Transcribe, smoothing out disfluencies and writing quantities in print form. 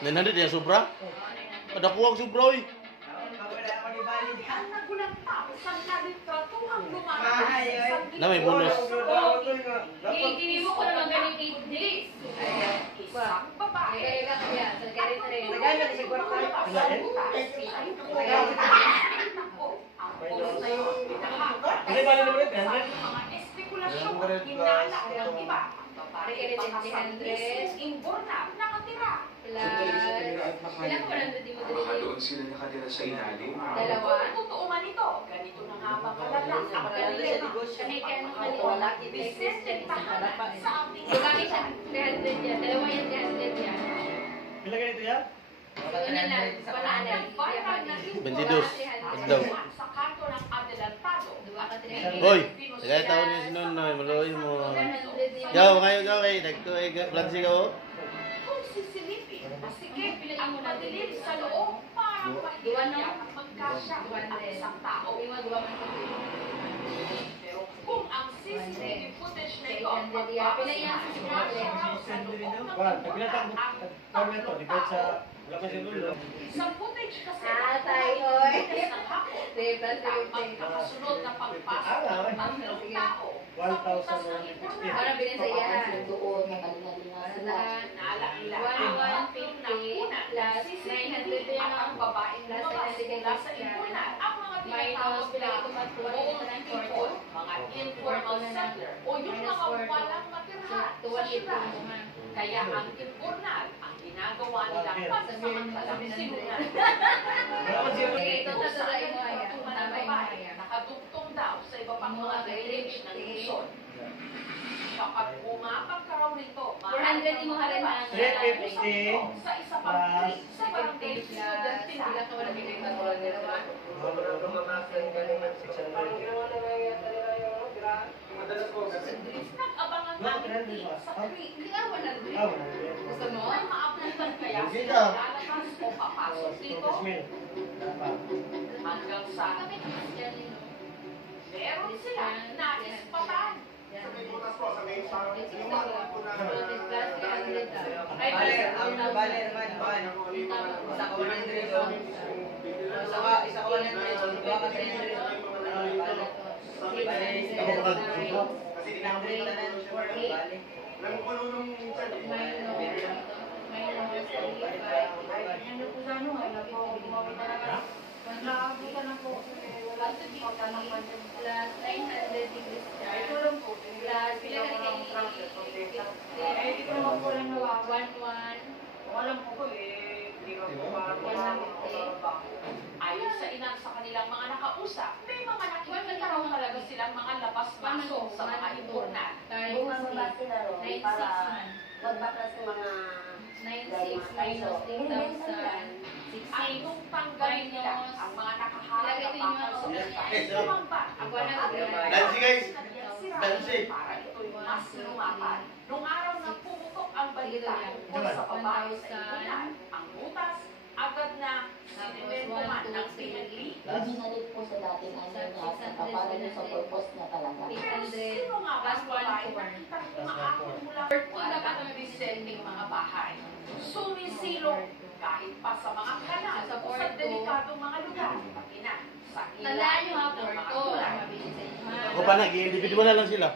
900 yan, sobra? Ada kuwag sobra, oy. Na may bonus. Hindi mo ko naman galing 8 days. Isang babae. Ano ba naman ito? Mga espekulasyon at hinala ng iba. Imborna, nakatira. Baka doon sila nakatira sa ilalim. Totoo man ito. Ganito na nga ba kalala ang problema. Bisisten tahanan sa aming Pila ganito yan? 22. Daw. sa kanto ng adelantado. Hoy, tagay taon niya si Nonoy, maluoy mo. Gaw, ngayon gaw kay nagto ay plansi ka oh. Kung sisilipin, sige, ang madilim sa loob, parang mahirap magkasya ang isang tao. Pero kung ang CCTV footage na ito ang magpapasihan, sa loob ng sa footage kasi ng hapon, magkakasunod na pagpasok ng tatlong tao sa butas ng ipunan. Naalala ang film ng una, CCTV at ang babaeng lumabas mula sa ipunan. Ang mga tinatawag na buong people, mga informal settler, o yung mga walang matirahan sa syudad. Kaya ang informal, ang ginagawa nilang pansamantalang sinunan. Nakadugtong daw sa iba pang mga village ng Luzon. Kapag umapag ka raw nito, 350 sa isa pang trip sa barangay Student nag-abangan namin sa trip. Gusto mo? Ay, maabutan kaya sila lalabas o papasok dito hanggang sa meron sila naispatan. Naabutan na po. Wala sa dito ng Plus 900 degrees ito lang po. plus pila ka Eh, hindi ko naman po lang nawawan. 11 Alam po ko eh. Hindi ko po parang ayon sa ilan sa kanilang mga nakausap, may mga nakikita raw talaga silang mga labas-pasok sa mga ipunan. Bumababati na ro para magbaklas ng mga 9,600 minus 10,000. Ay nung tanggalin nila ang mga nakaharap na bakal sa mensahe, lumampa ang 100. Nancy guys, Nancy. Para ito'y mas lumapad. Nung araw na pumutok ang balita tungkol sa babae sa ipunan, ang butas agad na sinimentohan ng PNP. Ibinalik po sa dating ano niya para dun sa purpose niya talaga. Pero sino nga ba ang babae nakita umaakot mula walang dissenting mga bahay? Sumisilong kahit pa sa mga kanal sa delikadong mga lugar. Pati na sa ilan ng mga tulay. Ako pa nag-individual na lang sila.